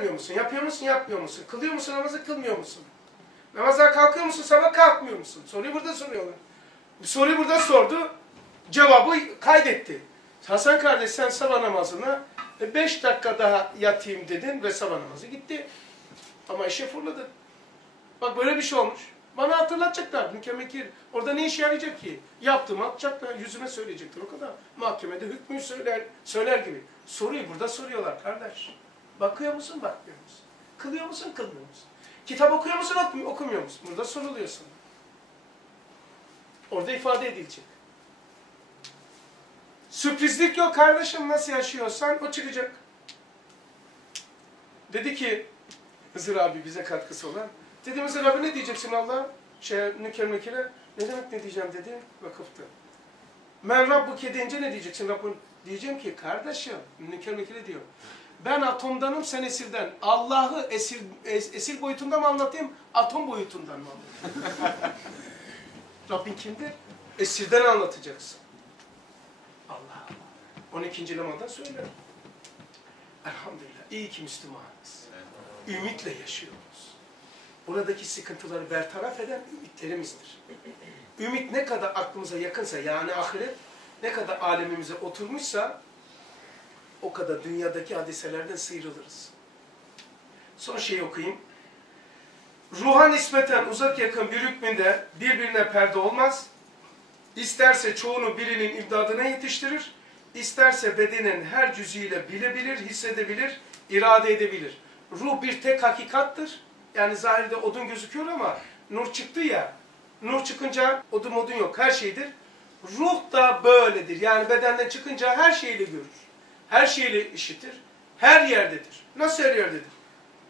vermiyor musun? Yapıyor musun, yapmıyor musun? Kılıyor musun, namazı kılmıyor musun? Namaza kalkıyor musun, sabah kalkmıyor musun? Soruyu burada soruyorlar. Soruyu burada sordu, cevabı kaydetti. Hasan kardeş sen sabah namazına 5 dakika daha yatayım dedin ve sabah namazı gitti. Ama işe fırladın. Bak böyle bir şey olmuş. Bana hatırlatacaklar. Mükemmekir. Orada ne işe yarayacak ki? Yaptım atacaklar. Yüzüme söyleyecektir o kadar. Mahkemede hükmü söyler, söyler gibi. Soruyu burada soruyorlar kardeş. Bakıyor musun, bakmıyor musun? Kılıyor musun, kılmıyor musun? Kitap okuyor musun, okumuyor, musun? Burada soruluyor sana. Orada ifade edilecek. Sürprizlik yok kardeşim nasıl yaşıyorsan o çıkacak. Dedi ki Hızır abi bize katkısı olan. Dedi Hızır abi ne diyeceksin Allah? Şey, nüker mekire. Ne demek ne diyeceğim dedi vakıfta. Men Rabbuke deyince ne diyeceksin Rabbun? Diyeceğim ki kardeşim nüker mekire diyor. Ben atomdanım sen esirden. Allah'ı esir, es, esir boyutunda mı anlatayım? Atom boyutundan mı anlatayım? Rabbin kimdir? Esirden anlatacaksın. Allah Allah. 12. lemada söyler. Elhamdülillah. İyi ki Müslümanız. Ümitle yaşıyoruz. Buradaki sıkıntıları bertaraf eden ümitlerimizdir. Ümit ne kadar aklımıza yakınsa yani ahiret ne kadar alemimize oturmuşsa o kadar dünyadaki hadiselerden sıyrılırız. Son şeyi okuyayım. Ruha nispeten uzak yakın bir hükmünde birbirine perde olmaz. İsterse çoğunu birinin imdadına yetiştirir, isterse bedenin her cüzüyle bilebilir, hissedebilir, irade edebilir. Ruh bir tek hakikattır. Yani zahirde odun gözüküyor ama nur çıktı ya, nur çıkınca odun odun yok, her şeydir. Ruh da böyledir. Yani bedenden çıkınca her şeyle görür. Her şeyle işitir. Her yerdedir. Nasıl her yerdedir?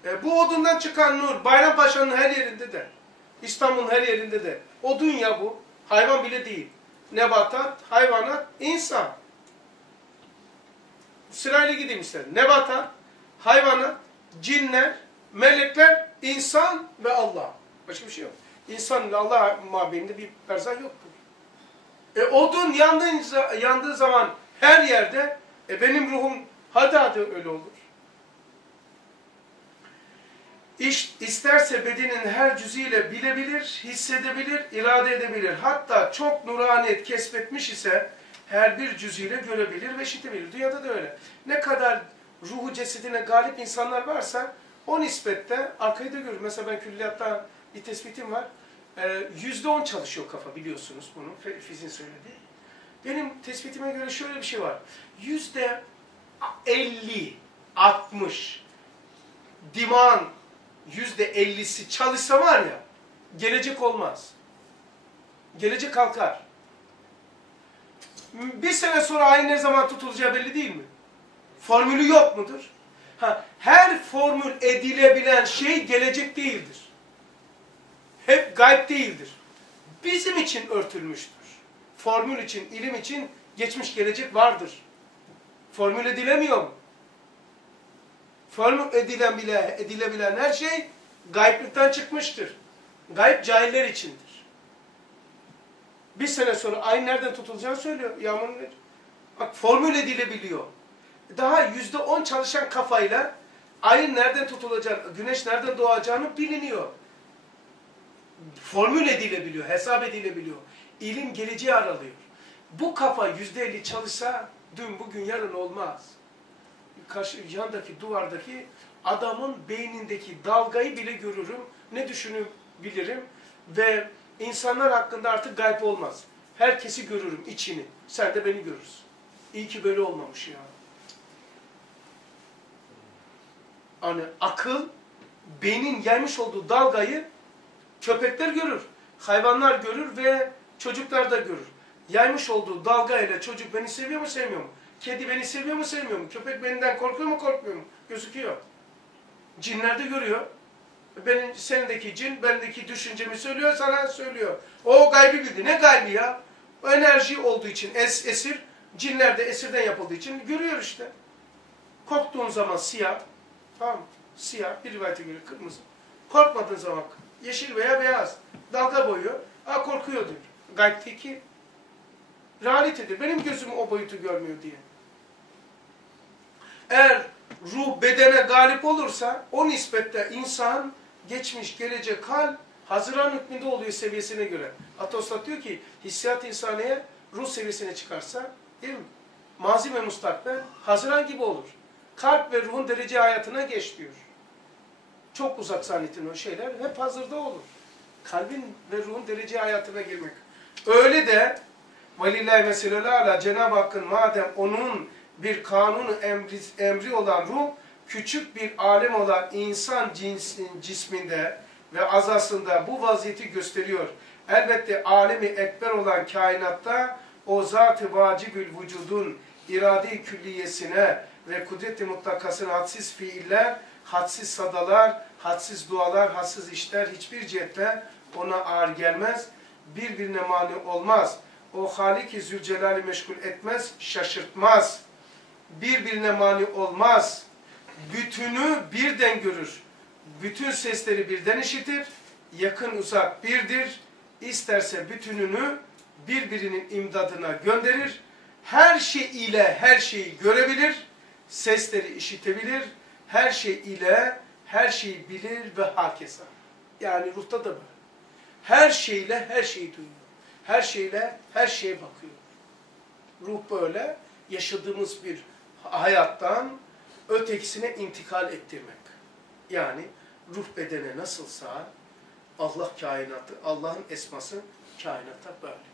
E, bu odundan çıkan nur Bayrampaşa'nın her yerinde de. İstanbul'un her yerinde de. Odun ya bu. Hayvan bile değil. Nebatat, hayvanat, insan. Sırayla gideyim istedim. Nebatat, hayvanat, cinler, melekler, insan ve Allah. Başka bir şey yok. İnsan ile Allah mabeyinde bir berzah yok. E odun yandığı zaman her yerde e benim ruhum hadi hadi öyle olur. İş, isterse bedenin her cüzüyle bilebilir, hissedebilir, irade edebilir. Hatta çok nuraniyet kesbetmiş ise her bir cüzüyle görebilir ve işitebilir. Dünyada da öyle. Ne kadar ruhu cesedine galip insanlar varsa o nispette arkayı da görür. Mesela ben külliyatta bir tespitim var. Yüzde on çalışıyor kafa biliyorsunuz bunu. Fizin söylediği. Benim tespitime göre şöyle bir şey var. Yüzde elli, altmış diman yüzde ellisi çalışsa var ya, gelecek olmaz. Gelecek kalkar. Bir sene sonra ay ne zaman tutulacağı belli değil mi? Formülü yok mudur? Ha, her formül edilebilen şey gelecek değildir. Hep gayb değildir. Bizim için örtülmüştür. Formül için, ilim için geçmiş gelecek vardır. Formül edilemiyor mu? Formül edilen bile, edilebilen her şey gayblikten çıkmıştır. Gayb cahiller içindir. Bir sene sonra ay nereden tutulacağını söylüyor. Yağmurun Bak formül edilebiliyor. Daha yüzde on çalışan kafayla ayın nereden tutulacağını, güneş nereden doğacağını biliniyor. Formül edilebiliyor, hesap edilebiliyor. İlim geleceği aralıyor. Bu kafa yüzde elli çalışsa dün bugün yarın olmaz karşı yandaki duvardaki adamın beynindeki dalgayı bile görürüm. Ne düşünebilirim ve insanlar hakkında artık gayb olmaz. Herkesi görürüm içini. Sen de beni görürsün. İyi ki böyle olmamış ya. Hani akıl beynin gelmiş olduğu dalgayı köpekler görür, hayvanlar görür ve çocuklar da görür. Yaymış olduğu dalga ile çocuk beni seviyor mu sevmiyor mu? Kedi beni seviyor mu sevmiyor mu? Köpek benden korkuyor mu korkmuyor mu? Gözüküyor. Cinler de görüyor. Benim, senindeki cin, bendeki düşüncemi söylüyor, sana söylüyor. O gaybi bildi. Ne gaybi ya? O enerji olduğu için es, esir, cinler de esirden yapıldığı için görüyor işte. Korktuğun zaman siyah, tamam Siyah, bir rivayete göre kırmızı. Korkmadığın zaman yeşil veya beyaz. Dalga boyuyor. Ha korkuyor diyor. Gaybteki realitedir. Benim gözüm o boyutu görmüyor diye. Eğer ruh bedene galip olursa o nispette insan geçmiş, gelecek, hal Haziran hükmünde oluyor seviyesine göre. Atostat diyor ki hissiyat insaniye ruh seviyesine çıkarsa değil mi? Mazi ve mustakbel Haziran gibi olur. Kalp ve ruhun derece hayatına geç diyor. Çok uzak zannettin o şeyler hep hazırda olur. Kalbin ve ruhun derece hayatına girmek. Öyle de velillahi meselele ala Cenab-ı Hakk'ın madem onun bir kanunu emri, emri olan ruh küçük bir alem olan insan cinsin cisminde ve azasında bu vaziyeti gösteriyor. Elbette alemi ekber olan kainatta o zat-ı vacibül vücudun irade-i külliyesine ve kudret-i mutlakasına hadsiz fiiller, hadsiz sadalar, hadsiz dualar, hadsiz işler hiçbir cihette ona ağır gelmez, birbirine mani olmaz. O Halik-i Zülcelal'i meşgul etmez, şaşırtmaz. Birbirine mani olmaz. Bütünü birden görür. Bütün sesleri birden işitir. Yakın uzak birdir. İsterse bütününü birbirinin imdadına gönderir. Her şey ile her şeyi görebilir. Sesleri işitebilir. Her şey ile her şeyi bilir ve hakeza. Yani ruhta da böyle. Her şeyle her şeyi duyuyor. Her şeyle her şeye bakıyor. Ruh böyle yaşadığımız bir hayattan ötekisine intikal ettirmek. Yani ruh bedene nasılsa Allah kainatı, Allah'ın esması kainatta böyle.